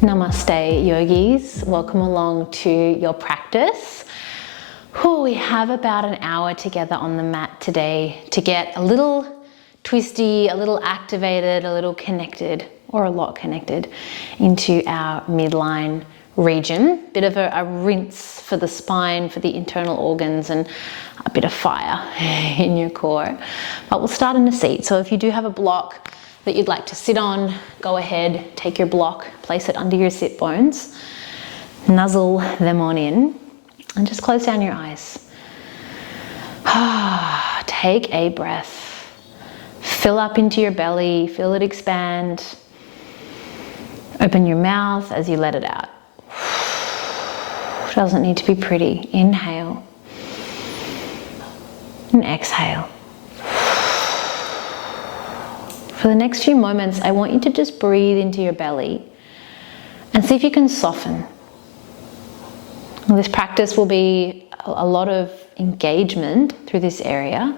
Namaste, yogis. Welcome along to your practice. We have about an hour together on the mat today to get a little twisty, a little activated, a little connected, or a lot connected into our midline region. Bit of a rinse for the spine, for the internal organs, and a bit of fire in your core. But we'll start in a seat. So if you do have a block that you'd like to sit on, go ahead, take your block, place it under your sit bones, nuzzle them on in, and just close down your eyes. Take a breath. Fill up into your belly, feel it expand. Open your mouth as you let it out. Doesn't need to be pretty. Inhale and exhale. For the next few moments, I want you to just breathe into your belly and see if you can soften. This practice will be a lot of engagement through this area,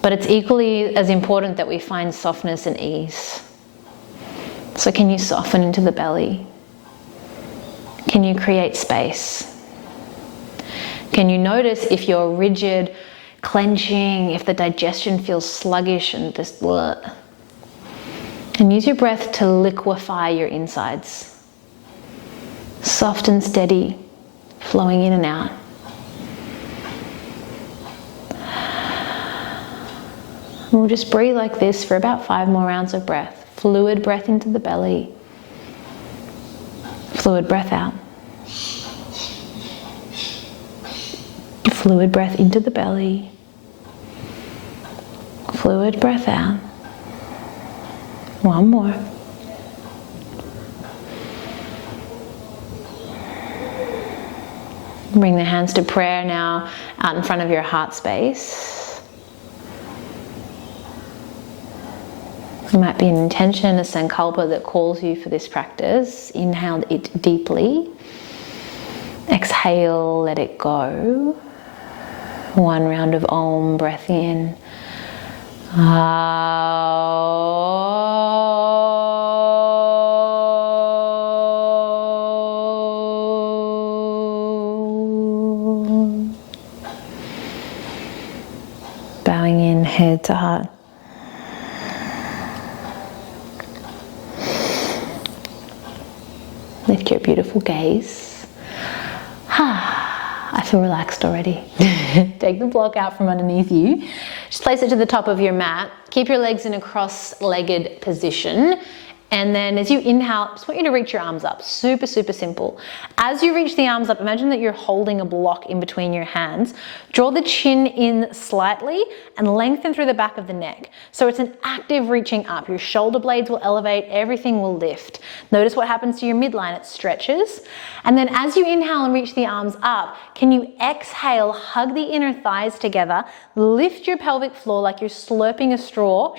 but it's equally as important that we find softness and ease. So can you soften into the belly? Can you create space? Can you notice if you're rigid, clenching, if the digestion feels sluggish and just bleh? And use your breath to liquefy your insides. Soft and steady, flowing in and out. And we'll just breathe like this for about 5 more rounds of breath. Fluid breath into the belly. Fluid breath out. Fluid breath into the belly. Fluid breath out. One more. Bring the hands to prayer now out in front of your heart space. It might be an intention, a sankalpa that calls you for this practice. Inhale it deeply. Exhale, let it go. 1 round of Om, breath in. Bowing in, head to heart. Lift your beautiful gaze. I feel relaxed already. Take the block out from underneath you. Just place it to the top of your mat. Keep your legs in a cross-legged position. And then as you inhale, I just want you to reach your arms up. Super, super simple. As you reach the arms up, imagine that you're holding a block in between your hands. Draw the chin in slightly and lengthen through the back of the neck. So it's an active reaching up. Your shoulder blades will elevate, everything will lift. Notice what happens to your midline, it stretches. And then as you inhale and reach the arms up, can you exhale, hug the inner thighs together, lift your pelvic floor like you're slurping a straw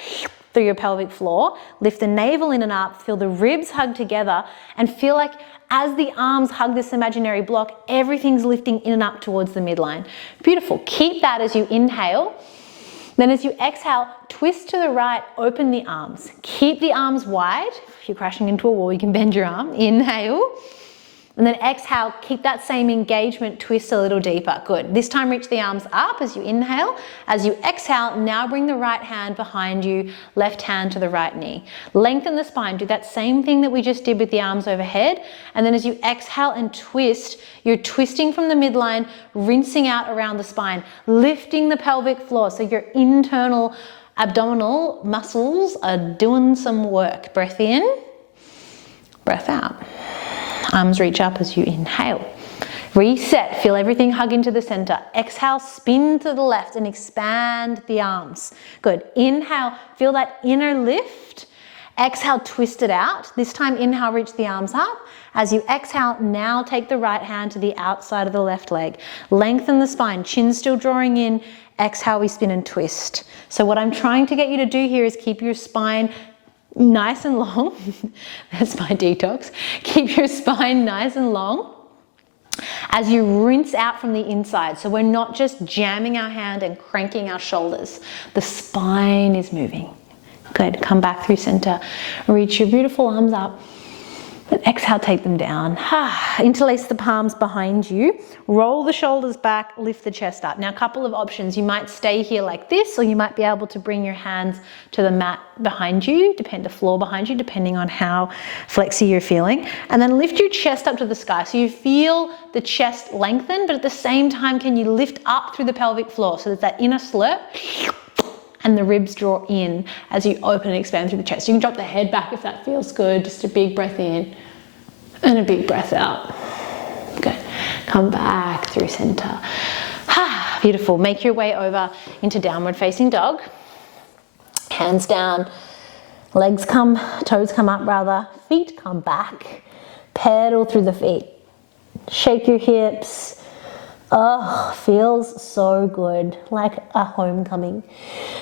through your pelvic floor, lift the navel in and up, feel the ribs hug together, and feel like as the arms hug this imaginary block, everything's lifting in and up towards the midline. Beautiful. Keep that as you inhale. Then as you exhale, twist to the right, open the arms. Keep the arms wide. If you're crashing into a wall, you can bend your arm. Inhale. And then exhale, keep that same engagement, twist a little deeper. Good. This time reach the arms up as you inhale. As you exhale, now bring the right hand behind you, left hand to the right knee. Lengthen the spine. Do that same thing that we just did with the arms overhead. And then as you exhale and twist, you're twisting from the midline, rinsing out around the spine, lifting the pelvic floor. So your internal abdominal muscles are doing some work. Breath in, breath out. Arms reach up as you inhale. Reset, feel everything hug into the center. Exhale, spin to the left and expand the arms. Good. Inhale, feel that inner lift. Exhale, twist it out. This time, inhale, reach the arms up. As you exhale, now take the right hand to the outside of the left leg. Lengthen the spine, chin still drawing in. Exhale, we spin and twist. So what I'm trying to get you to do here is keep your spine nice and long. That's my detox. Keep your spine nice and long as you rinse out from the inside. So we're not just jamming our hand and cranking our shoulders. The spine is moving. Good. Come back through center. Reach your beautiful arms up. Then exhale, take them down. Interlace the palms behind you. Roll the shoulders back, lift the chest up. Now, a couple of options. You might stay here like this, or you might be able to bring your hands to the mat behind you, the floor behind you, depending on how flexy you're feeling. And then lift your chest up to the sky. So you feel the chest lengthen, but at the same time, can you lift up through the pelvic floor? So there's that inner slurp. And the ribs draw in as you open and expand through the chest. You can drop the head back if that feels good. Just a big breath in and a big breath out. Good. Come back through center. Beautiful. Make your way over into downward facing dog. Hands down, toes come up rather, feet come back. Pedal through the feet. Shake your hips. Oh, feels so good, like a homecoming.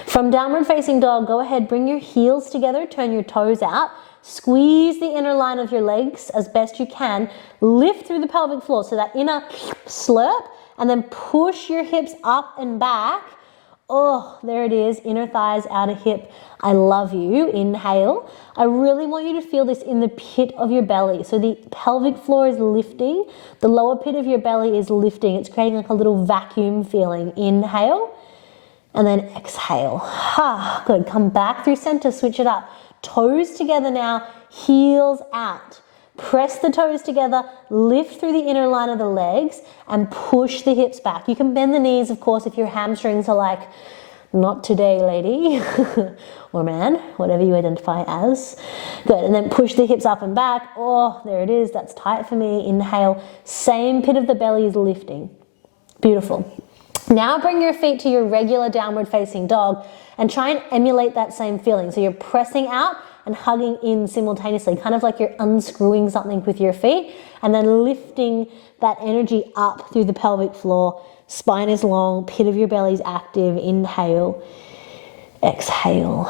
From downward facing dog, go ahead, bring your heels together, turn your toes out, squeeze the inner line of your legs as best you can, lift through the pelvic floor, so that inner slurp, and then push your hips up and back. Oh, there it is, inner thighs, outer hip. I love you. Inhale. I really want you to feel this in the pit of your belly. So the pelvic floor is lifting. The lower pit of your belly is lifting. It's creating like a little vacuum feeling. Inhale. And then exhale. Good. Come back through center. Switch it up. Toes together now. Heels out. Press the toes together. Lift through the inner line of the legs and push the hips back. You can bend the knees, of course, if your hamstrings are like, not today, lady, or man, whatever you identify as. Good, and then push the hips up and back. Oh, there it is, that's tight for me. Inhale, same pit of the belly is lifting. Beautiful. Now bring your feet to your regular downward facing dog and try and emulate that same feeling. So you're pressing out and hugging in simultaneously, kind of like you're unscrewing something with your feet and then lifting that energy up through the pelvic floor. Spine is long, pit of your belly is active. Inhale, exhale.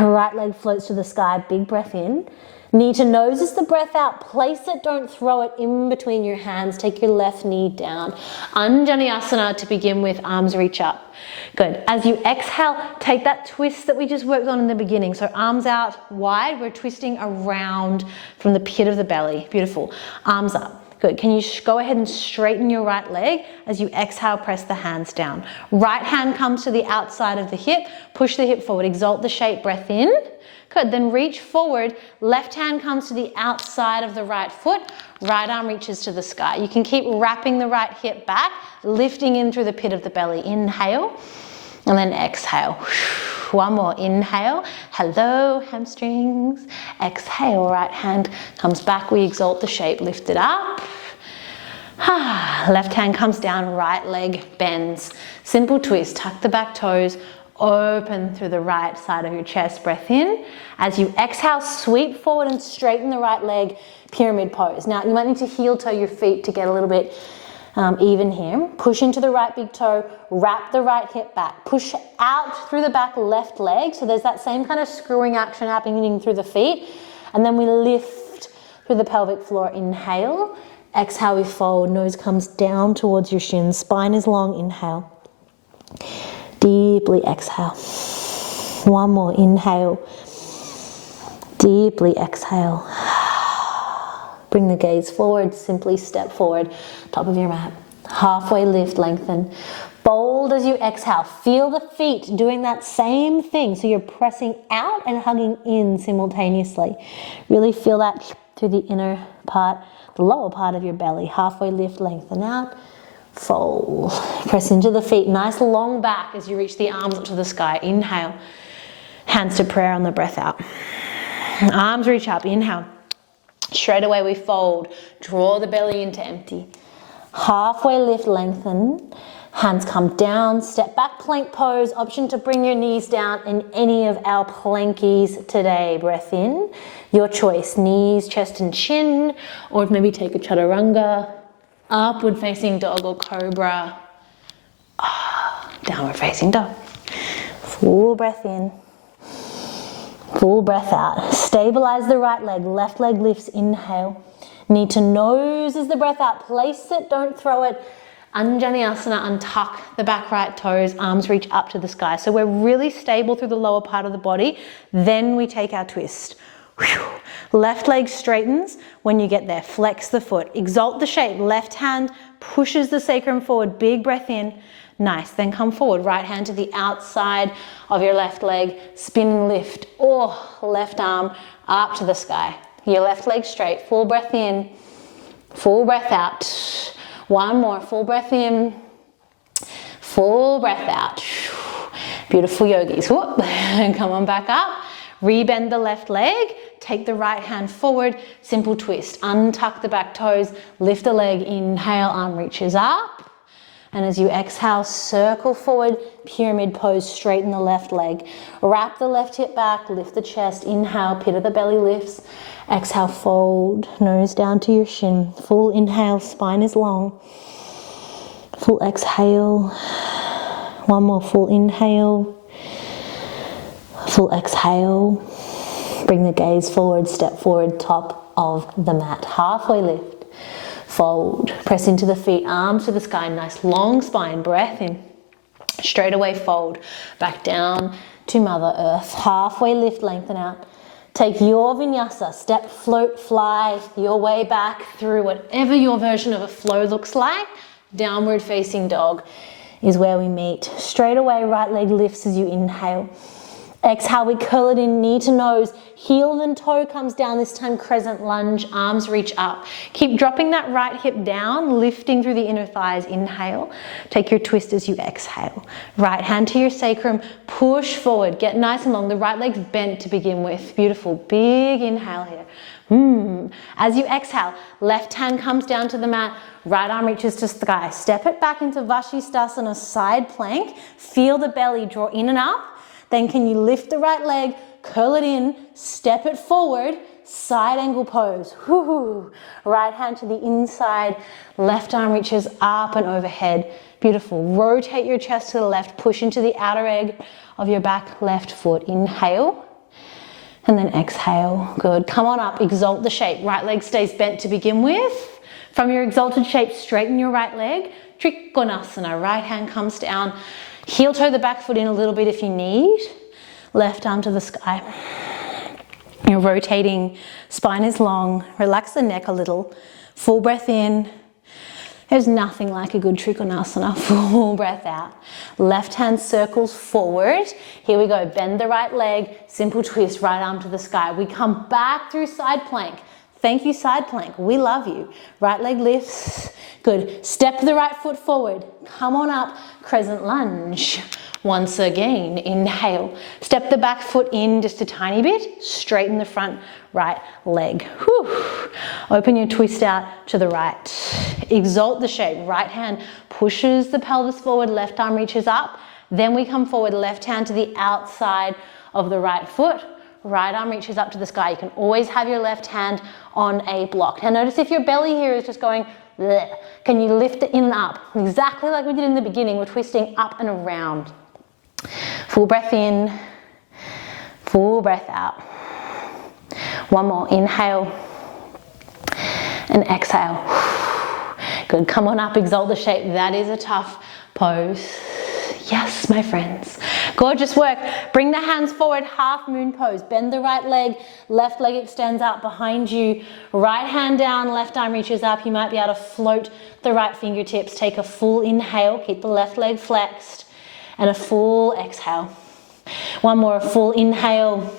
Right leg floats to the sky, big breath in. Knee to nose is the breath out. Place it, don't throw it in between your hands. Take your left knee down. Anjaneyasana to begin with, arms reach up. Good. As you exhale, take that twist that we just worked on in the beginning. So arms out wide, we're twisting around from the pit of the belly. Beautiful. Arms up. Good. Can you go ahead and straighten your right leg? As you exhale, press the hands down. Right hand comes to the outside of the hip. Push the hip forward. Exalt the shape. Breath in. Good. Then reach forward. Left hand comes to the outside of the right foot. Right arm reaches to the sky. You can keep wrapping the right hip back, lifting in through the pit of the belly. Inhale. And then exhale. One more. Inhale. Hello, hamstrings. Exhale. Right hand comes back. We exalt the shape. Lift it up. Left hand comes down. Right leg bends. Simple twist. Tuck the back toes. Open through the right side of your chest. Breath in. As you exhale, sweep forward and straighten the right leg. Pyramid pose. Now, you might need to heel toe your feet to get a little bit even here. Push into the right big toe, wrap the right hip back. Push out through the back left leg. So there's that same kind of screwing action happening through the feet. And then we lift through the pelvic floor. Inhale. Exhale, we fold. Nose comes down towards your shins. Spine is long. Inhale. Deeply exhale. One more. Inhale. Deeply exhale. Bring the gaze forward, simply step forward, top of your mat. Halfway lift, lengthen. Fold as you exhale. Feel the feet doing that same thing. So you're pressing out and hugging in simultaneously. Really feel that through the inner part, the lower part of your belly. Halfway lift, lengthen out. Fold. Press into the feet. Nice long back as you reach the arms up to the sky. Inhale. Hands to prayer on the breath out. Arms reach up. Inhale. Straight away we fold, draw the belly into empty. Halfway lift, lengthen. Hands come down, step back, plank pose. Option to bring your knees down in any of our plankies today. Breath in, your choice. Knees, chest and chin, or maybe take a chaturanga. Upward facing dog or cobra. Downward facing dog. Full breath in. Full breath out. Stabilize the right leg. Left leg lifts. Inhale. Knee to nose is the breath out. Place it. Don't throw it. Anjaneyasana. Untuck the back right toes. Arms reach up to the sky. So we're really stable through the lower part of the body. Then we take our twist. Whew. Left leg straightens when you get there. Flex the foot. Exalt the shape. Left hand pushes the sacrum forward. Big breath in. Nice. Then come forward. Right hand to the outside of your left leg. Spin, lift. Oh, left arm up to the sky. Your left leg straight. Full breath in. Full breath out. One more. Full breath in. Full breath out. Beautiful yogis. Come on back up. Rebend the left leg. Take the right hand forward. Simple twist. Untuck the back toes. Lift the leg. Inhale, arm reaches up. And as you exhale, circle forward. Pyramid pose. Straighten the left leg. Wrap the left hip back. Lift the chest. Inhale, pit of the belly lifts. Exhale, fold. Nose down to your shin. Full inhale, spine is long. Full exhale. One more full inhale. Full exhale. Bring the gaze forward, step forward, top of the mat. Halfway lift. Fold. Press into the feet, arms to the sky. Nice long spine. Breath in. Straight away fold. Back down to Mother Earth. Halfway lift, lengthen out. Take your vinyasa. Step, float, fly your way back through whatever your version of a flow looks like. Downward facing dog is where we meet. Straight away, right leg lifts as you inhale. Exhale, we curl it in, knee to nose. Heel and toe comes down, this time crescent lunge, arms reach up. Keep dropping that right hip down, lifting through the inner thighs. Inhale. Take your twist as you exhale. Right hand to your sacrum, push forward, get nice and long. The right leg's bent to begin with. Beautiful, big inhale here. As you exhale, left hand comes down to the mat, right arm reaches to sky. Step it back into Vashisthasana, side plank. Feel the belly draw in and up. Then can you lift the right leg, curl it in, step it forward, side angle pose. Woo-hoo. Right hand to the inside, left arm reaches up and overhead. Beautiful. Rotate your chest to the left, push into the outer edge of your back left foot. Inhale. And then exhale. Good. Come on up. Exalt the shape. Right leg stays bent to begin with. From your exalted shape, straighten your right leg. Trikonasana. Right hand comes down. Heel toe the back foot in a little bit if you need. Left arm to the sky. You're rotating. Spine is long. Relax the neck a little. Full breath in. There's nothing like a good Trikonasana. Full breath out. Left hand circles forward. Here we go. Bend the right leg. Simple twist. Right arm to the sky. We come back through side plank. Thank you, side plank. We love you. Right leg lifts. Good. Step the right foot forward. Come on up. Crescent lunge. Once again, inhale. Step the back foot in just a tiny bit. Straighten the front right leg. Whew. Open your twist out to the right. Exalt the shape. Right hand pushes the pelvis forward. Left arm reaches up. Then we come forward. Left hand to the outside of the right foot. Right arm reaches up to the sky. You can always have your left hand on a block. Now notice if your belly here is just going, bleh, can you lift it in and up? Exactly like we did in the beginning. We're twisting up and around. Full breath in, full breath out. One more, inhale and exhale. Good, come on up, exalt the shape. That is a tough pose. Yes, my friends. Gorgeous work. Bring the hands forward, half moon pose. Bend the right leg, left leg extends out behind you. Right hand down, left arm reaches up. You might be able to float the right fingertips. Take a full inhale, keep the left leg flexed. And a full exhale. One more, a full inhale.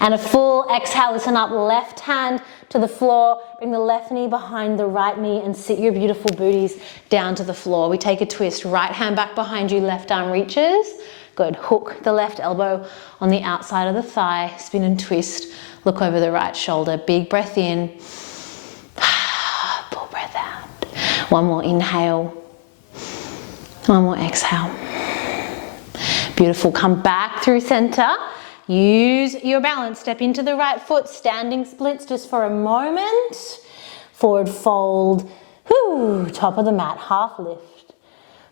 And a full exhale. Listen up, left hand to the floor. Bring the left knee behind the right knee and sit your beautiful booties down to the floor. We take a twist. Right hand back behind you, left arm reaches. Good. Hook the left elbow on the outside of the thigh. Spin and twist. Look over the right shoulder. Big breath in. Full breath out. One more inhale. One more exhale. Beautiful. Come back through center. Use your balance. Step into the right foot. Standing splits just for a moment. Forward fold. Whoo, top of the mat. Half lift.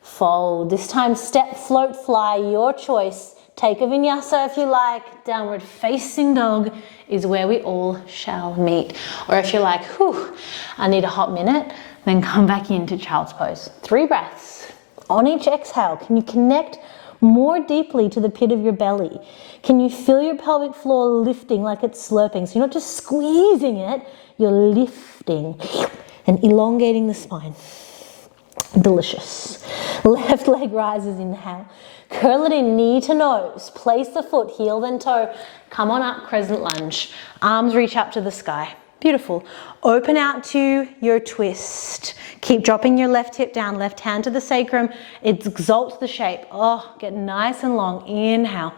Fold. This time step, float, fly. Your choice. Take a vinyasa if you like. Downward facing dog is where we all shall meet. Or if you're like, whew, I need a hot minute, then come back into child's pose. 3 breaths. On each exhale, can you connect more deeply to the pit of your belly. Can you feel your pelvic floor lifting like it's slurping? So you're not just squeezing it, you're lifting and elongating the spine. Delicious. Left leg rises, inhale. Curl it in, knee to nose. Place the foot, heel then toe. Come on up, crescent lunge. Arms reach up to the sky. Beautiful. Open out to your twist. Keep dropping your left hip down, left hand to the sacrum. It exalts the shape. Oh, get nice and long. Inhale.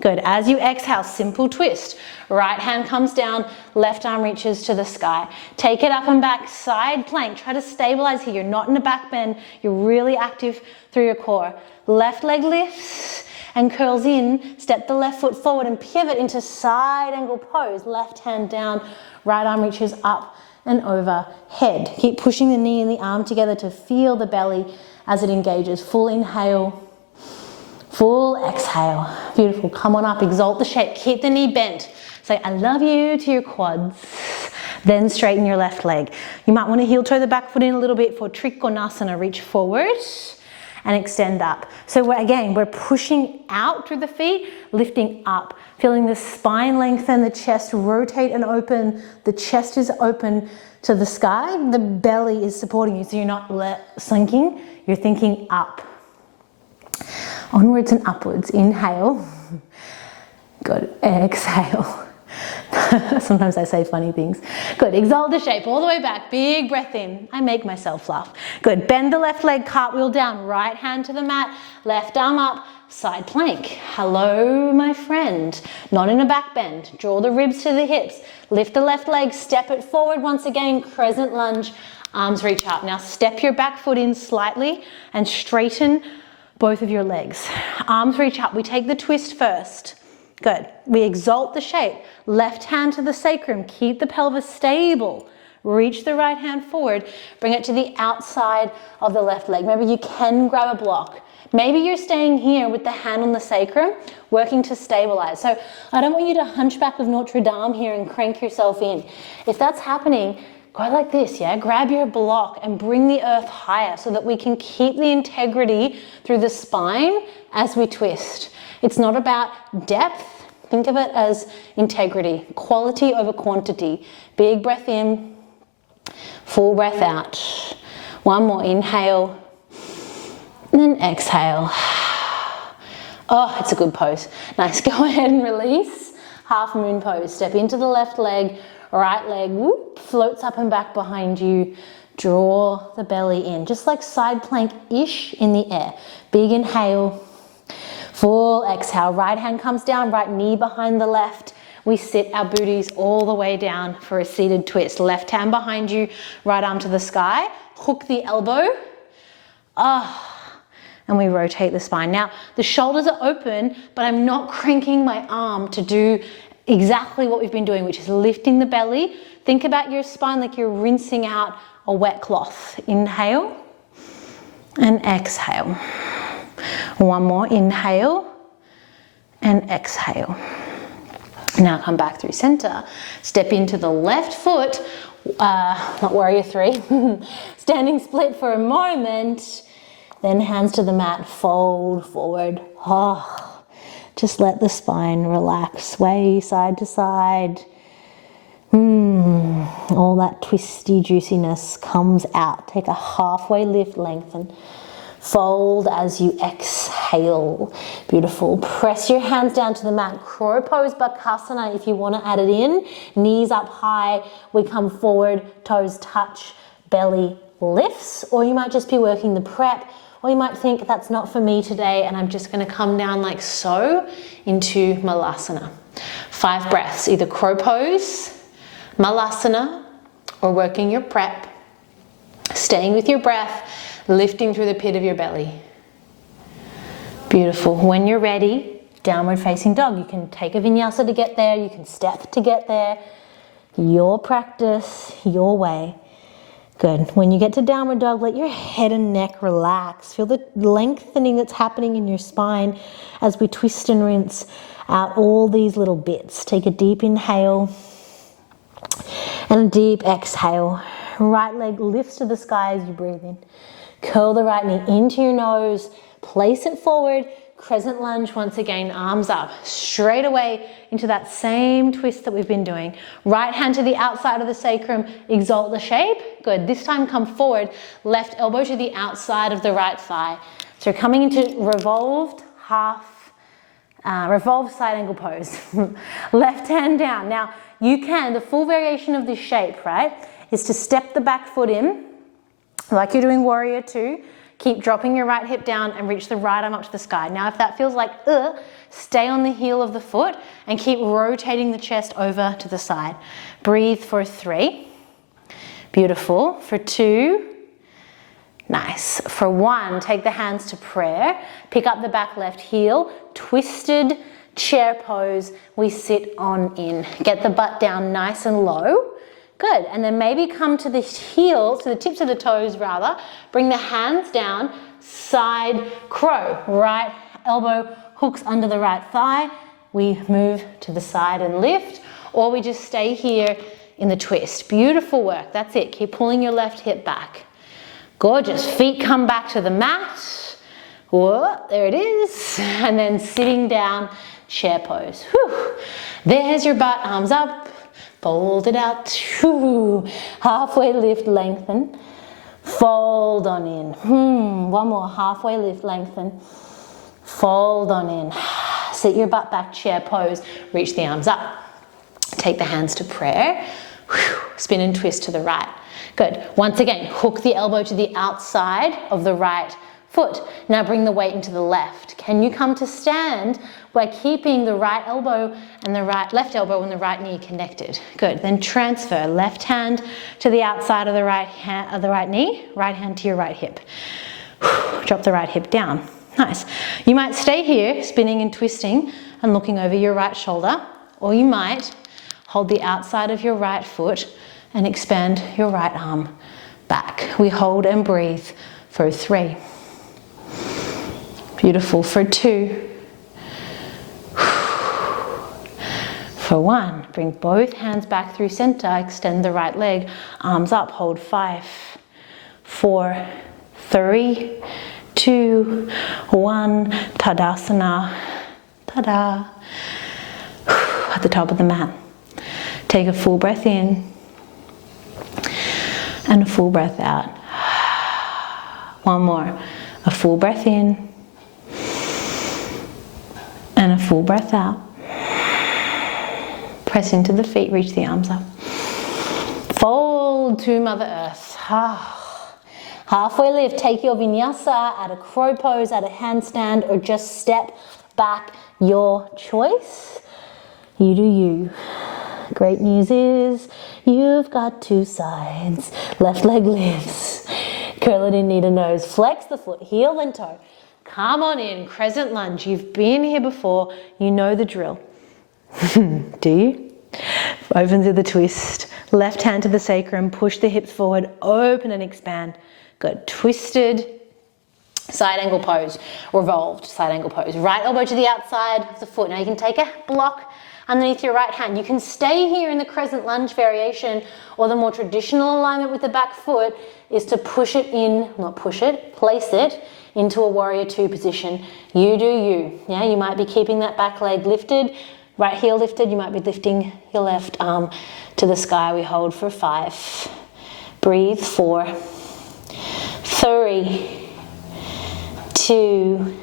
Good. As you exhale, simple twist. Right hand comes down, left arm reaches to the sky. Take it up and back, side plank. Try to stabilize here. You're not in a back bend. You're really active through your core. Left leg lifts and curls in. Step the left foot forward and pivot into side angle pose. Left hand down, right arm reaches up and overhead. Keep pushing the knee and the arm together to feel the belly as it engages. Full inhale. Full exhale. Beautiful. Come on up, exalt the shape. Keep the knee bent. Say, I love you to your quads. Then straighten your left leg. You might want to heel toe the back foot in a little bit for Trikonasana. Reach forward and extend up. So we're pushing out through the feet, lifting up. Feeling the spine lengthen, the chest rotate and open. The chest is open to the sky. The belly is supporting you. So you're not sinking, you're thinking up. Onwards and upwards. Inhale. Good. Exhale. Sometimes I say funny things. Good. Exalt the shape all the way back. Big breath in. I make myself laugh. Good. Bend the left leg, cartwheel down. Right hand to the mat. Left arm up. Side plank. Hello, my friend. Not in a back bend. Draw the ribs to the hips. Lift the left leg. Step it forward once again. Crescent lunge. Arms reach up. Now step your back foot in slightly and straighten both of your legs. Arms reach up. We take the twist first. Good. We exalt the shape. Left hand to the sacrum. Keep the pelvis stable. Reach the right hand forward. Bring it to the outside of the left leg. Maybe you can grab a block. Maybe you're staying here with the hand on the sacrum, working to stabilize. So I don't want you to hunchback of Notre Dame here and crank yourself in. If that's happening, go like this, yeah? Grab your block and bring the earth higher so that we can keep the integrity through the spine as we twist. It's not about depth. Think of it as integrity, quality over quantity. Big breath in, full breath out. One more, inhale, and then exhale. Oh, it's a good pose. Nice, go ahead and release. Half moon pose. Step into the left leg, right leg, whoop, floats up and back behind you. Draw the belly in, just like side plank-ish in the air. Big inhale, full exhale. Right hand comes down, right knee behind the left. We sit our booties all the way down for a seated twist. Left hand behind you, right arm to the sky. Hook the elbow. And we rotate the spine. Now, the shoulders are open, but I'm not cranking my arm to do exactly what we've been doing, which is lifting the belly. Think about your spine like you're rinsing out a wet cloth. Inhale and exhale. One more, inhale and exhale. Now come back through center. Step into the left foot, not warrior three. Standing split for a moment. Then hands to the mat, fold forward. Just let the spine relax, sway side to side. All that twisty juiciness comes out. Take a halfway lift, lengthen. Fold as you exhale. Beautiful. Press your hands down to the mat. Crow pose, Bakasana if you want to add it in. Knees up high. We come forward, toes touch, belly lifts. Or you might just be working the prep. Or you might think that's not for me today and I'm just going to come down like so into Malasana. 5 breaths, either crow pose, Malasana, or working your prep. Staying with your breath, lifting through the pit of your belly. Beautiful. When you're ready, downward facing dog. You can take a vinyasa to get there. You can step to get there. Your practice, your way. Good. When you get to downward dog, let your head and neck relax. Feel the lengthening that's happening in your spine as we twist and rinse out all these little bits. Take a deep inhale and a deep exhale. Right leg lifts to the sky as you breathe in. Curl the right knee into your nose. Place it forward. crescent lunge once again, arms up, straight away into that same twist that we've been doing. Right hand to the outside of the sacrum, exalt the shape. Good, this time come forward, left elbow to the outside of the right thigh. So coming into revolved revolved side angle pose. Left hand down. Now you can, the full variation of this shape, right, is to step the back foot in, like you're doing warrior two. Keep dropping your right hip down and reach the right arm up to the sky. Now, if that feels like, stay on the heel of the foot and keep rotating the chest over to the side. Breathe for 3. Beautiful. For 2. Nice. For 1, take the hands to prayer. Pick up the back left heel. Twisted chair pose. We sit on in. Get the butt down nice and low. Good, and then maybe come to the heels, to the tips of the toes rather. Bring the hands down, side crow. Right elbow hooks under the right thigh. We move to the side and lift, or we just stay here in the twist. Beautiful work, that's it. Keep pulling your left hip back. Gorgeous, feet come back to the mat. Whoa, there it is. And then sitting down, chair pose. Whew. There's your butt, arms up. Fold it out, halfway lift, lengthen, fold on in. One more, halfway lift, lengthen, fold on in. Sit your butt back, chair pose, reach the arms up. Take the hands to prayer, spin and twist to the right. Good, once again, hook the elbow to the outside of the right foot. Now bring the weight into the left. Can you come to stand by keeping the right elbow and the left elbow and the right knee connected? Good. Then transfer left hand to the outside of the right knee, right hand to your right hip. Drop the right hip down. Nice. You might stay here, spinning and twisting and looking over your right shoulder, or you might hold the outside of your right foot and expand your right arm back. We hold and breathe for 3. Beautiful. For 2. For 1, bring both hands back through center, extend the right leg, arms up, hold 5, 4, 3, 2, 1, Tadasana, ta-da, at the top of the mat. Take a full breath in and a full breath out. One more, a full breath in and a full breath out. Press into the feet, reach the arms up. Fold to Mother Earth. Halfway lift, take your vinyasa at a crow pose, at a handstand, or just step back, your choice. You do you. Great news is you've got 2 sides. Left leg lifts. Curl it in, knee to nose. Flex the foot, heel and toe. Come on in, crescent lunge. You've been here before, you know the drill. Do you? Open through the twist. Left hand to the sacrum, push the hips forward, open and expand. Good. Twisted side angle pose, revolved side angle pose. Right elbow to the outside of the foot. Now you can take a block underneath your right hand. You can stay here in the crescent lunge variation, or the more traditional alignment with the back foot is to push it in, not push it, place it into a warrior 2 position. You do you. Yeah, you might be keeping that back leg lifted, right heel lifted. You might be lifting your left arm to the sky. We hold for 5. Breathe. 4, 3, 2,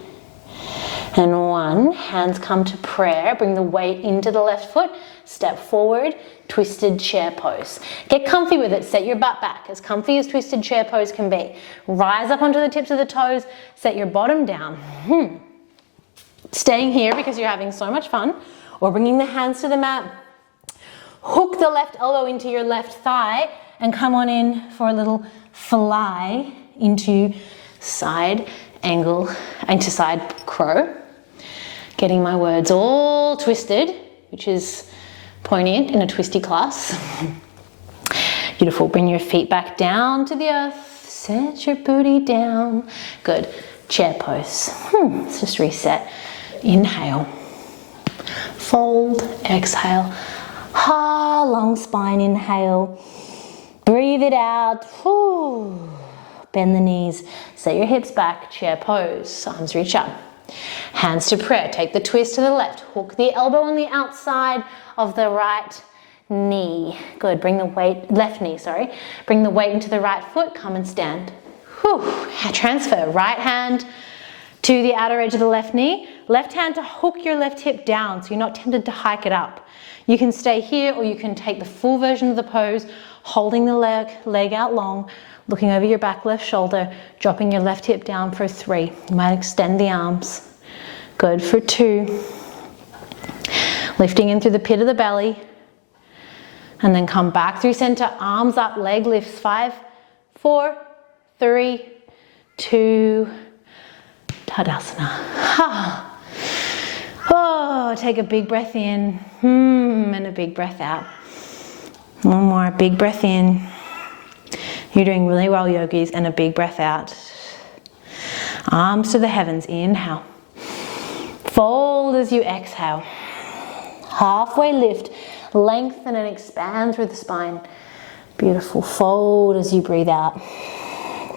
and 1. Hands come to prayer. Bring the weight into the left foot. Step forward, twisted chair pose. Get comfy with it. Set your butt back, as comfy as twisted chair pose can be. Rise up onto the tips of the toes. Set your bottom down. Staying here because you're having so much fun, or bringing the hands to the mat. Hook the left elbow into your left thigh and come on in for a little fly into side angle, into side crow. Getting my words all twisted, which is poignant in a twisty class. Beautiful. Bring your feet back down to the earth. Set your booty down. Good. Chair pose. Let's just reset. Inhale. Fold. Exhale. Long spine. Inhale. Breathe it out. Bend the knees. Set your hips back. Chair pose. Arms reach up. Hands to prayer. Take the twist to the left. Hook the elbow on the outside of the right knee. Good. Bring the weight, left knee, sorry. Bring the weight into the right foot. Come and stand. Whew. Transfer. Right hand to the outer edge of the left knee. Left hand to hook your left hip down so you're not tempted to hike it up. You can stay here or you can take the full version of the pose, holding the leg out long, looking over your back left shoulder, dropping your left hip down for 3. You might extend the arms. Good for 2. Lifting in through the pit of the belly. And then come back through center, arms up, leg lifts. 5, 4, 3, 2, Tadasana. Oh, take a big breath in, and a big breath out. One more, big breath in. You're doing really well, yogis, and a big breath out. Arms to the heavens, inhale. Fold as you exhale. Halfway lift, lengthen and expand through the spine. Beautiful, fold as you breathe out.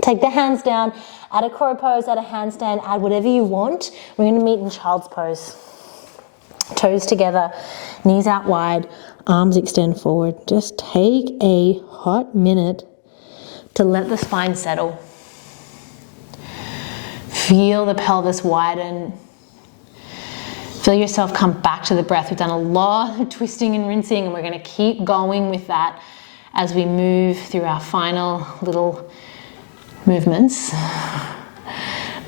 Take the hands down, add a crow pose, add a handstand, add whatever you want. We're gonna meet in child's pose. Toes together, knees out wide, arms extend forward. Just take a hot minute to let the spine settle. Feel the pelvis widen. Feel yourself come back to the breath. We've done a lot of twisting and rinsing, and we're gonna keep going with that as we move through our final little movements.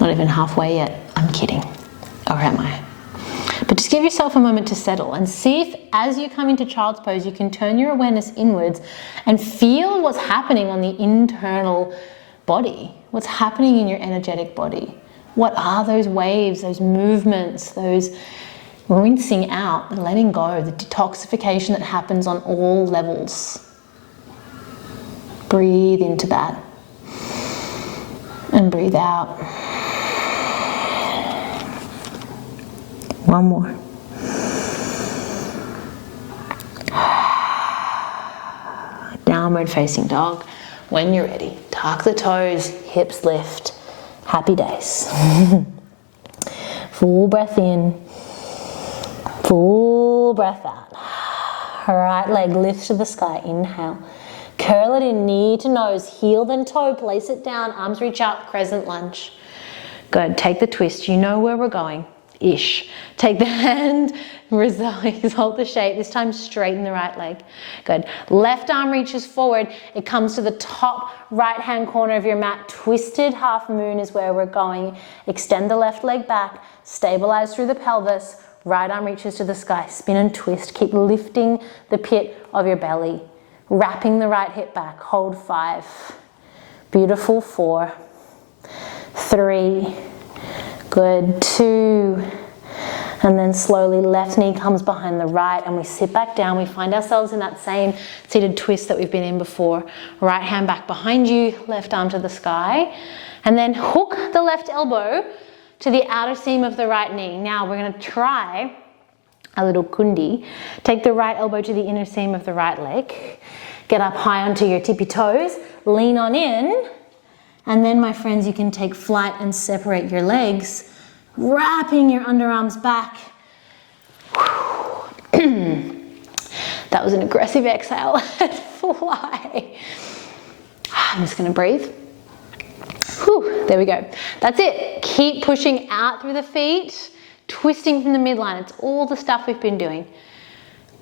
Not even halfway yet. I'm kidding. Or am I? But just give yourself a moment to settle and see if as you come into child's pose, you can turn your awareness inwards and feel what's happening on the internal body. What's happening in your energetic body. What are those waves, those movements, those rinsing out, letting go, the detoxification that happens on all levels. Breathe into that. And breathe out. One more. Downward facing dog. When you're ready, tuck the toes, hips lift. Happy days. Full breath in. Full breath out. Right leg lifts to the sky. Inhale. Curl it in, knee to nose, heel then toe, place it down, arms reach out, crescent lunge. Good, take the twist, you know where we're going, ish. Take the hand, exalt the shape, this time straighten the right leg. Good, left arm reaches forward, it comes to the top right hand corner of your mat, twisted half moon is where we're going. Extend the left leg back, stabilize through the pelvis, right arm reaches to the sky, spin and twist, keep lifting the pit of your belly. Wrapping the right hip back, hold 5. Beautiful, 4, 3, good, 2, and then slowly left knee comes behind the right and we sit back down. We find ourselves in that same seated twist that we've been in before. Right hand back behind you, left arm to the sky, and then hook the left elbow to the outer seam of the right knee. Now we're gonna try a little kundi. Take the right elbow to the inner seam of the right leg. Get up high onto your tippy toes. Lean on in. And then, my friends, you can take flight and separate your legs, wrapping your underarms back. That was an aggressive exhale. Fly. I'm just gonna breathe. Whew, there we go. That's it. Keep pushing out through the feet. Twisting from the midline. It's all the stuff we've been doing.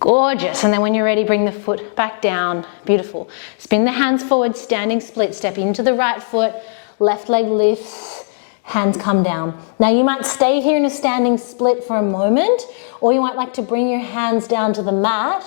Gorgeous. And then when you're ready, bring the foot back down. Beautiful. Spin the hands forward, standing split. Step into the right foot. Left leg lifts. Hands come down. Now you might stay here in a standing split for a moment, or you might like to bring your hands down to the mat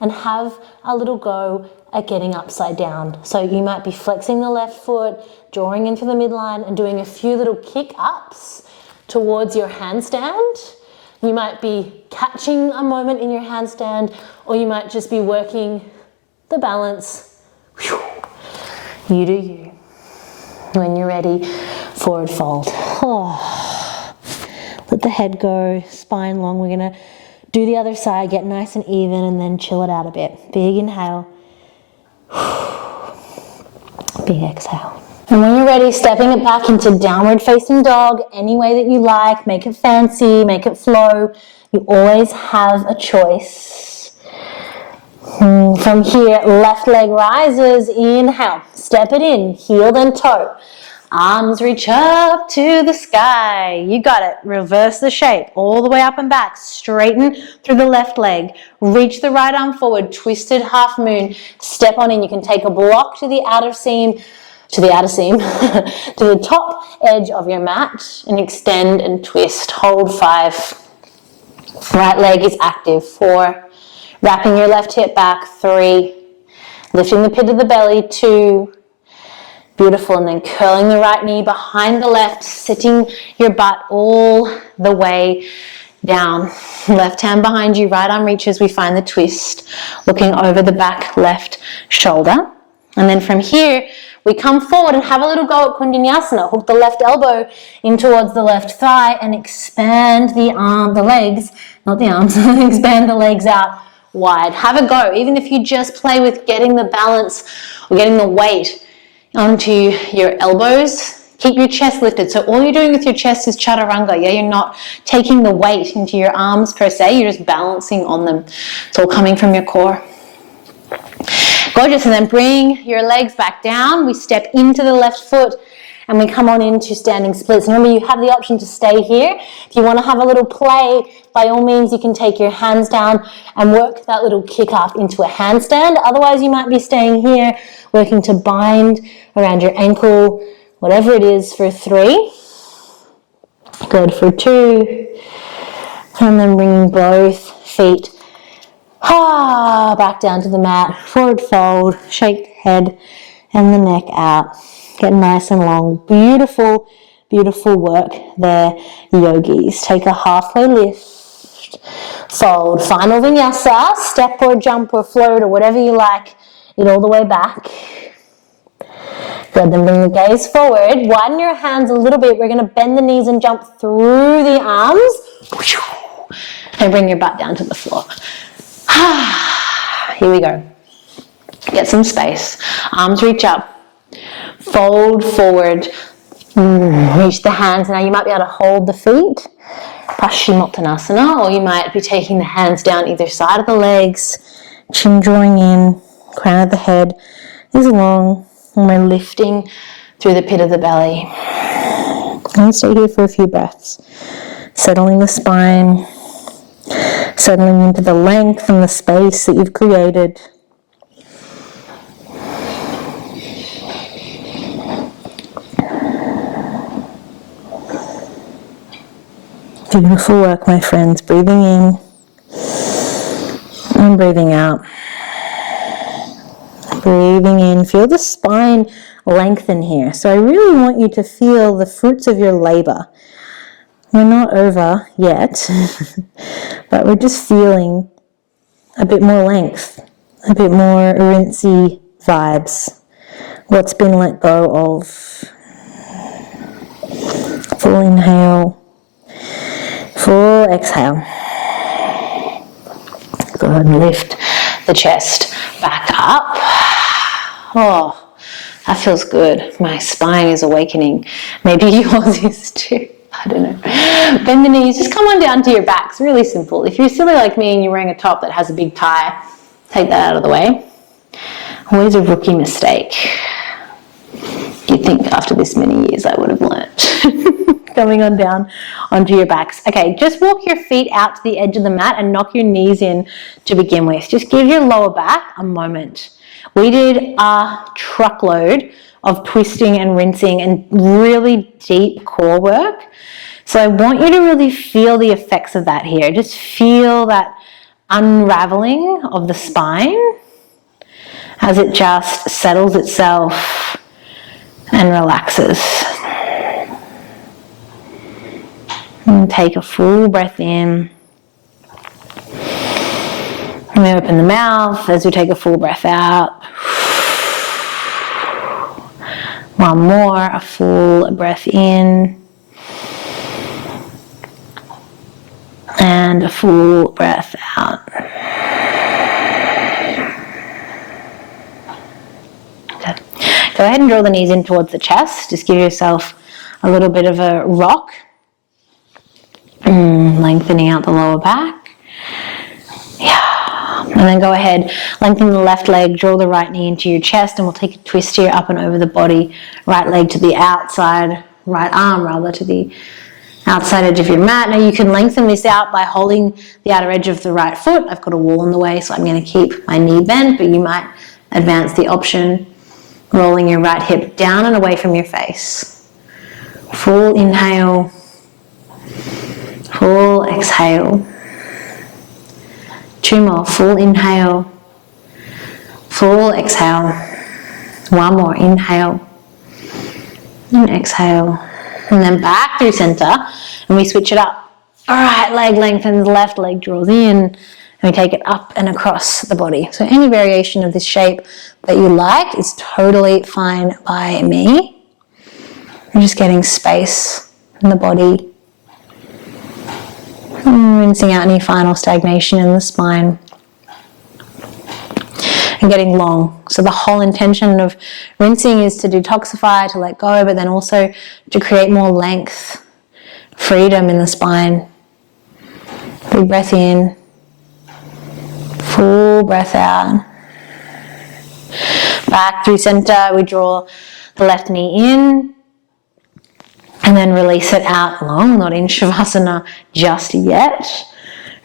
and have a little go at getting upside down. So you might be flexing the left foot, drawing into the midline and doing a few little kick ups towards your handstand. You might be catching a moment in your handstand, or you might just be working the balance. You do you. When you're ready, forward fold. Oh. Let the head go, spine long. We're gonna do the other side, get nice and even, and then chill it out a bit. Big inhale. Big exhale. And when you're ready, stepping it back into downward facing dog, any way that you like. Make it fancy, make it flow. You always have a choice. From here, left leg rises, inhale, step it in, heel then toe. Arms reach up to the sky. You got it. Reverse the shape all the way up and back. Straighten through the left leg. Reach the right arm forward. Twisted half moon. Step on in. You can take a block to the outer seam, to the top edge of your mat and extend and twist. Hold 5. Right leg is active. 4. Wrapping your left hip back. 3. Lifting the pit of the belly. 2. Beautiful, and then curling the right knee behind the left, sitting your butt all the way down. Left hand behind you, right arm reaches, we find the twist, looking over the back left shoulder. And then from here, we come forward and have a little go at Kundalini. Hook the left elbow in towards the left thigh and expand the legs, not the arms, expand the legs out wide. Have a go, even if you just play with getting the balance or getting the weight onto your elbows. Keep your chest lifted. So all you're doing with your chest is chaturanga. Yeah, you're not taking the weight into your arms per se. You're just balancing on them. It's all coming from your core. Gorgeous. And then bring your legs back down. We step into the left foot and we come on into standing splits. Remember, you have the option to stay here. If you want to have a little play, by all means, you can take your hands down and work that little kick up into a handstand. Otherwise, you might be staying here, working to bind around your ankle, whatever it is, for 3. Good, for 2. And then bringing both feet back down to the mat. Forward fold, shake the head and the neck out. Get nice and long. Beautiful, beautiful work there, yogis. Take a halfway lift. Fold. Final vinyasa. Step or jump or float or whatever you like. It all the way back. Good. Then bring the gaze forward. Widen your hands a little bit. We're going to bend the knees and jump through the arms. And bring your butt down to the floor. Here we go. Get some space. Arms reach up. Fold forward, reach the hands. Now you might be able to hold the feet, Paschimottanasana, or you might be taking the hands down either side of the legs, chin drawing in, crown of the head is long, and we're lifting through the pit of the belly. And stay here for a few breaths, settling the spine, settling into the length and the space that you've created. Beautiful work, my friends. Breathing in and breathing out. Breathing in. Feel the spine lengthen here. So I really want you to feel the fruits of your labor. We're not over yet, but we're just feeling a bit more length, a bit more Urinsey vibes. What's been let go of. Full inhale. Full exhale. Good. Lift the chest back up. Oh, that feels good. My spine is awakening. Maybe yours is too. I don't know. Bend the knees. Just come on down to your back. It's really simple. If you're silly like me and you're wearing a top that has a big tie, take that out of the way. Always a rookie mistake. You'd think after this many years I would have learnt. Coming on down onto your backs. Okay, just walk your feet out to the edge of the mat and knock your knees in to begin with. Just give your lower back a moment. We did a truckload of twisting and rinsing and really deep core work. So I want you to really feel the effects of that here. Just feel that unraveling of the spine as it just settles itself and relaxes. And take a full breath in. And we open the mouth as we take a full breath out. One more, a full breath in. And a full breath out. Go ahead and draw the knees in towards the chest. Just give yourself a little bit of a rock. Lengthening out the lower back. Yeah. And then go ahead, lengthen the left leg, draw the right knee into your chest, and we'll take a twist here up and over the body. Right leg to the outside, right arm rather to the outside edge of your mat. Now you can lengthen this out by holding the outer edge of the right foot. I've got a wall in the way, so I'm going to keep my knee bent, but you might advance the option, rolling your right hip down and away from your face. Full inhale, full exhale. 2 more, full inhale, full exhale. 1 more, inhale and exhale. And then back through center, and we switch it up. All right, leg lengthens, left leg draws in, and we take it up and across the body. So any variation of this shape that you like is totally fine by me. I'm just getting space in the body. And rinsing out any final stagnation in the spine. And getting long. So the whole intention of rinsing is to detoxify, to let go, but then also to create more length, freedom in the spine. Big breath in, full breath out. Back through center, we draw the left knee in, and then release it out long, not in Shavasana just yet.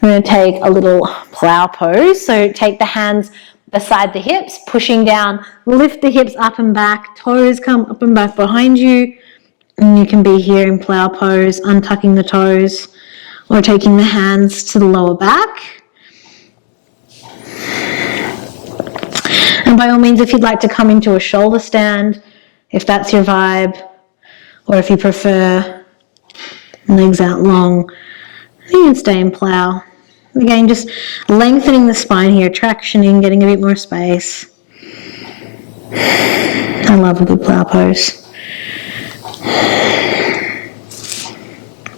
I'm going to take a little plow pose. So take the hands beside the hips, pushing down, lift the hips up and back, toes come up and back behind you. And you can be here in plow pose, untucking the toes, or taking the hands to the lower back. And by all means, if you'd like to come into a shoulder stand, if that's your vibe, or if you prefer legs out long, you can stay in plow. Again, just lengthening the spine here, tractioning, getting a bit more space. I love a good plow pose.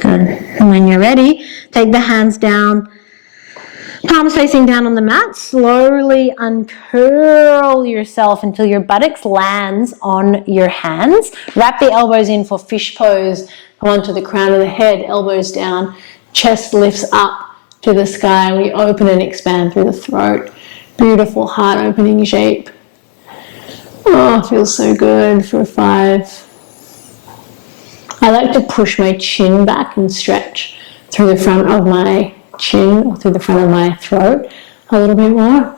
Good. And when you're ready, take the hands down, palms facing down on the mat. Slowly uncurl yourself until your buttocks lands on your hands. Wrap the elbows in for fish pose. Come onto the crown of the head, elbows down, chest lifts up to the sky. We open and expand through the throat. Beautiful heart opening shape. Oh, feels so good for 5. I like to push my chin back and stretch through the front of my chin or through the front of my throat a little bit more.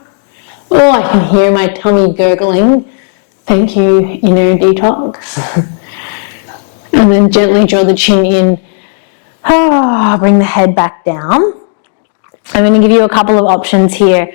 Oh, I can hear my tummy gurgling. Thank you, inner detox. And then gently draw the chin in. Bring the head back down. I'm going to give you a couple of options here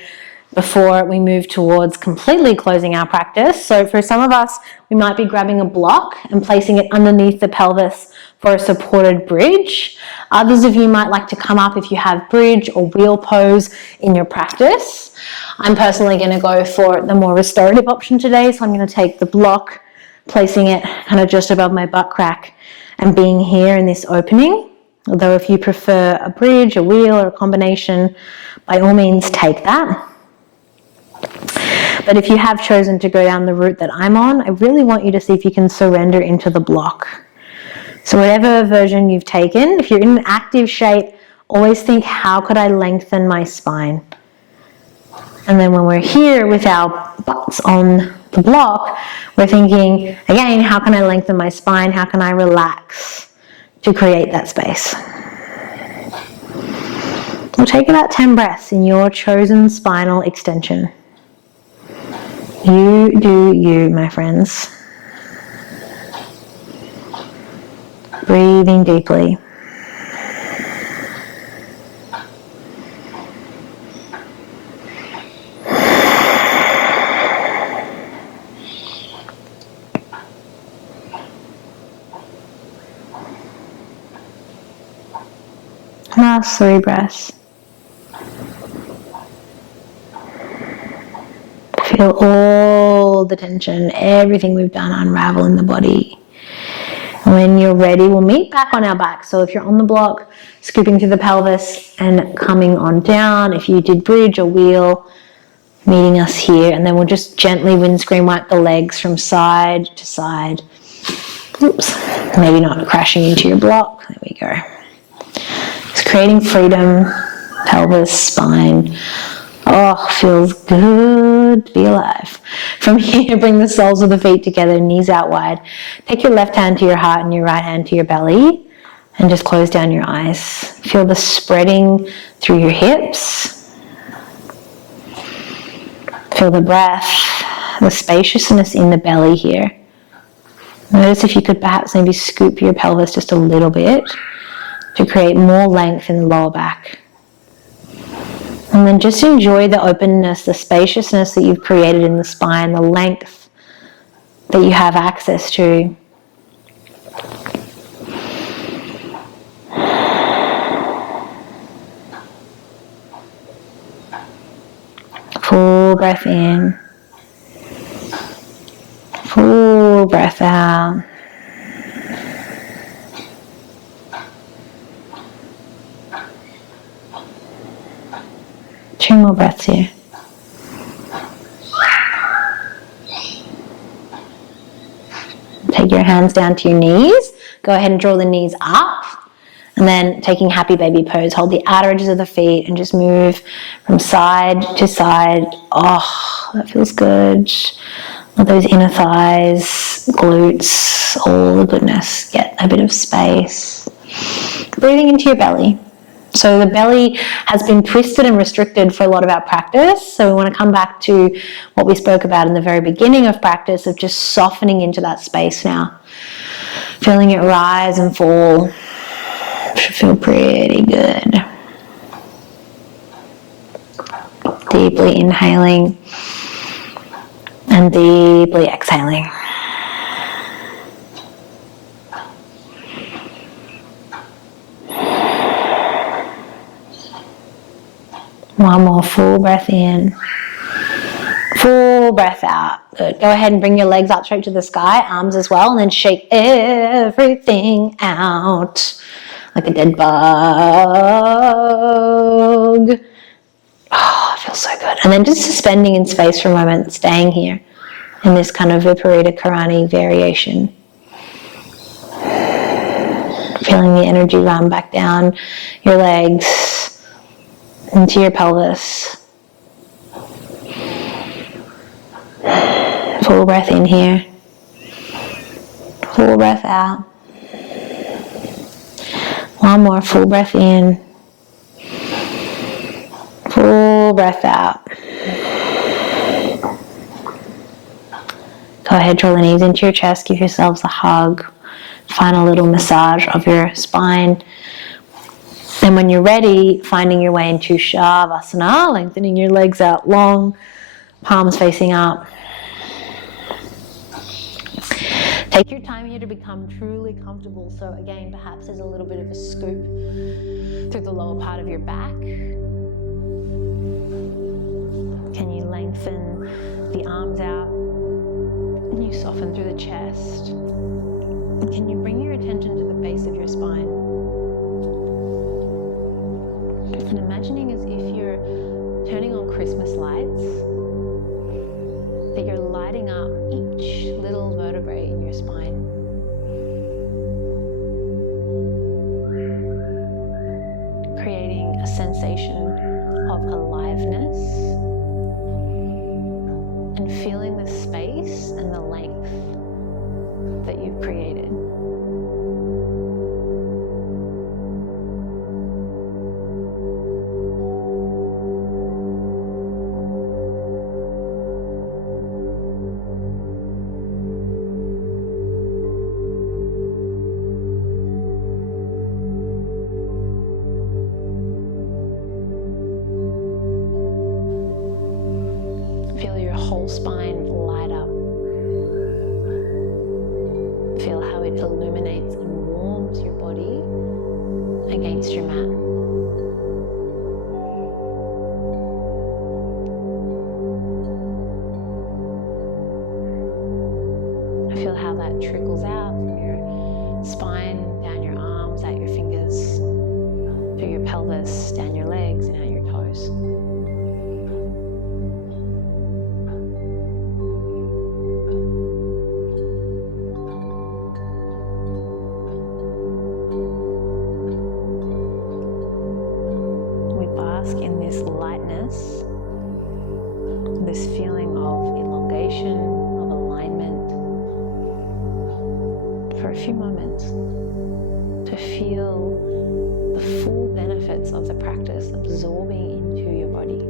before we move towards completely closing our practice. So for some of us, we might be grabbing a block and placing it underneath the pelvis for a supported bridge. Others of you might like to come up if you have bridge or wheel pose in your practice. I'm personally going to go for the more restorative option today, so I'm going to take the block, placing it kind of just above my butt crack and being here in this opening. Although if you prefer a bridge, a wheel, or a combination, by all means take that. But if you have chosen to go down the route that I'm on, I really want you to see if you can surrender into the block. So whatever version you've taken, if you're in an active shape, always think, how could I lengthen my spine? And then when we're here with our butts on the block, we're thinking, again, how can I lengthen my spine? How can I relax to create that space? We'll take about 10 breaths in your chosen spinal extension. You do you, my friends. Breathing deeply. Last 3 breaths. Feel all the tension, everything we've done unravel in the body. When you're ready, we'll meet back on our back. So if you're on the block, scooping through the pelvis and coming on down. If you did bridge or wheel, meeting us here, and then we'll just gently windscreen wipe the legs from side to side. Oops, maybe not crashing into your block. There we go. Just creating freedom, pelvis, spine. Oh, feels good to be alive. From here, bring the soles of the feet together, knees out wide. Take your left hand to your heart and your right hand to your belly, and just close down your eyes. Feel the spreading through your hips. Feel the breath, the spaciousness in the belly here. Notice if you could perhaps maybe scoop your pelvis just a little bit to create more length in the lower back. And then just enjoy the openness, the spaciousness that you've created in the spine, the length that you have access to. Full breath in. Full breath out. Two more breaths here. Take your hands down to your knees. Go ahead and draw the knees up. And then taking happy baby pose, hold the outer edges of the feet and just move from side to side. Oh, that feels good. Let those inner thighs, glutes, all the goodness. Get a bit of space. Breathing into your belly. So the belly has been twisted and restricted for a lot of our practice. So we want to come back to what we spoke about in the very beginning of practice of just softening into that space now. Feeling it rise and fall. Should feel pretty good. Deeply inhaling and deeply exhaling. One more full breath in. Full breath out. Good. Go ahead and bring your legs up straight to the sky, arms as well, and then shake everything out. Like a dead bug. Oh, it feels so good. And then just suspending in space for a moment, staying here in this kind of Viparita Karani variation. Feeling the energy run back down your legs, into your pelvis. Full breath in here. Full breath out. One more full breath in. Full breath out. Go ahead, draw the knees into your chest. Give yourselves a hug. Final little massage of your spine. And when you're ready, finding your way into Shavasana, lengthening your legs out long, palms facing up. Take your time here to become truly comfortable. So again, perhaps there's a little bit of a scoop through the lower part of your back. Can you lengthen the arms out? And you soften through the chest. And can you bring your attention to the base of your spine? And imagining as if you're turning on Christmas lights, that you're lighting up each little vertebrae in your spine. Creating a sensation of aliveness and feeling the space and the length that you've created. Feel your whole spine light up. Feel how it illuminates and warms your body against your mat. Feel how that trickles out from your spine, down your arms, out your fingers, through your pelvis, down your legs and out your toes. feel the full benefits of the practice absorbing into your body.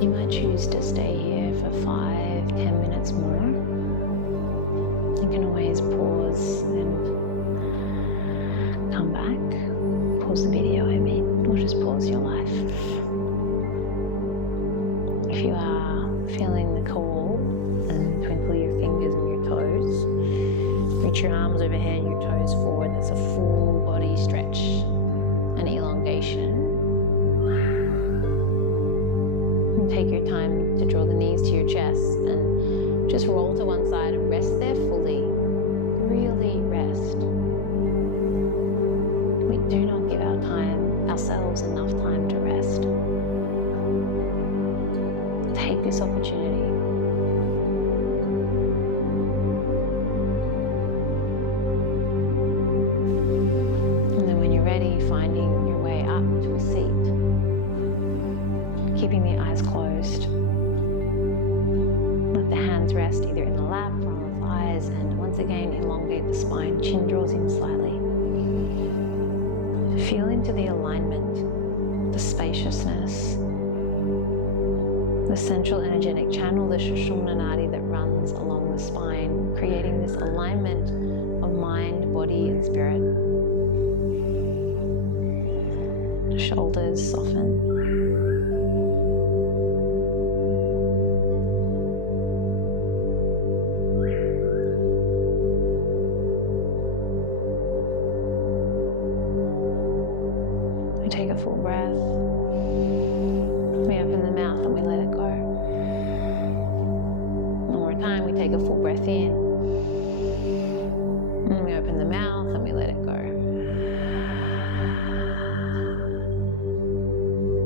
You might choose to stay here for 5-10 minutes more. You can always pause and come back. Pause the video, I mean, or just pause your life. If you are feeling the call, and twinkle your fingers and your toes. Reach your arms overhead, your toes forward. That's a full body stretch and elongation. Take your time to draw the knees to your chest and just roll to one side and rest there fully. Really rest. We do not give ourselves enough time to rest. Take this opportunity. And then when you're ready, finding your way up to a seat. Keeping the eyes closed. Let the hands rest either in the lap or on the thighs, and once again elongate the spine. Chin draws in slightly. Feel into the alignment, the spaciousness, the central energetic channel, the Sushumna Nadi that runs along the spine, creating this alignment of mind, body, and spirit. Shoulders soften. Take a full breath. We open the mouth and we let it go. One more time, we take a full breath in. And we open the mouth and we let it go.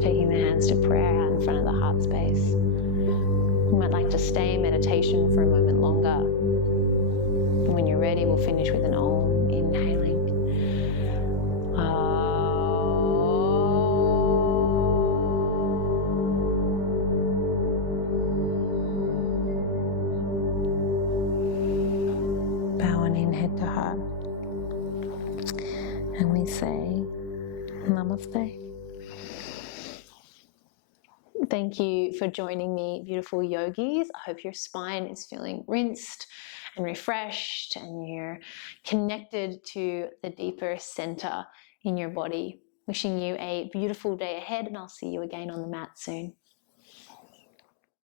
Taking the hands to prayer out in front of the heart space. You might like to stay in meditation for a moment longer. And when you're ready, we'll finish with an Om, inhaling. Head to heart, and we say Namaste. Thank you for joining me, beautiful yogis. I hope your spine is feeling rinsed and refreshed, and you're connected to the deeper center in your body. Wishing you a beautiful day ahead, and I'll see you again on the mat soon.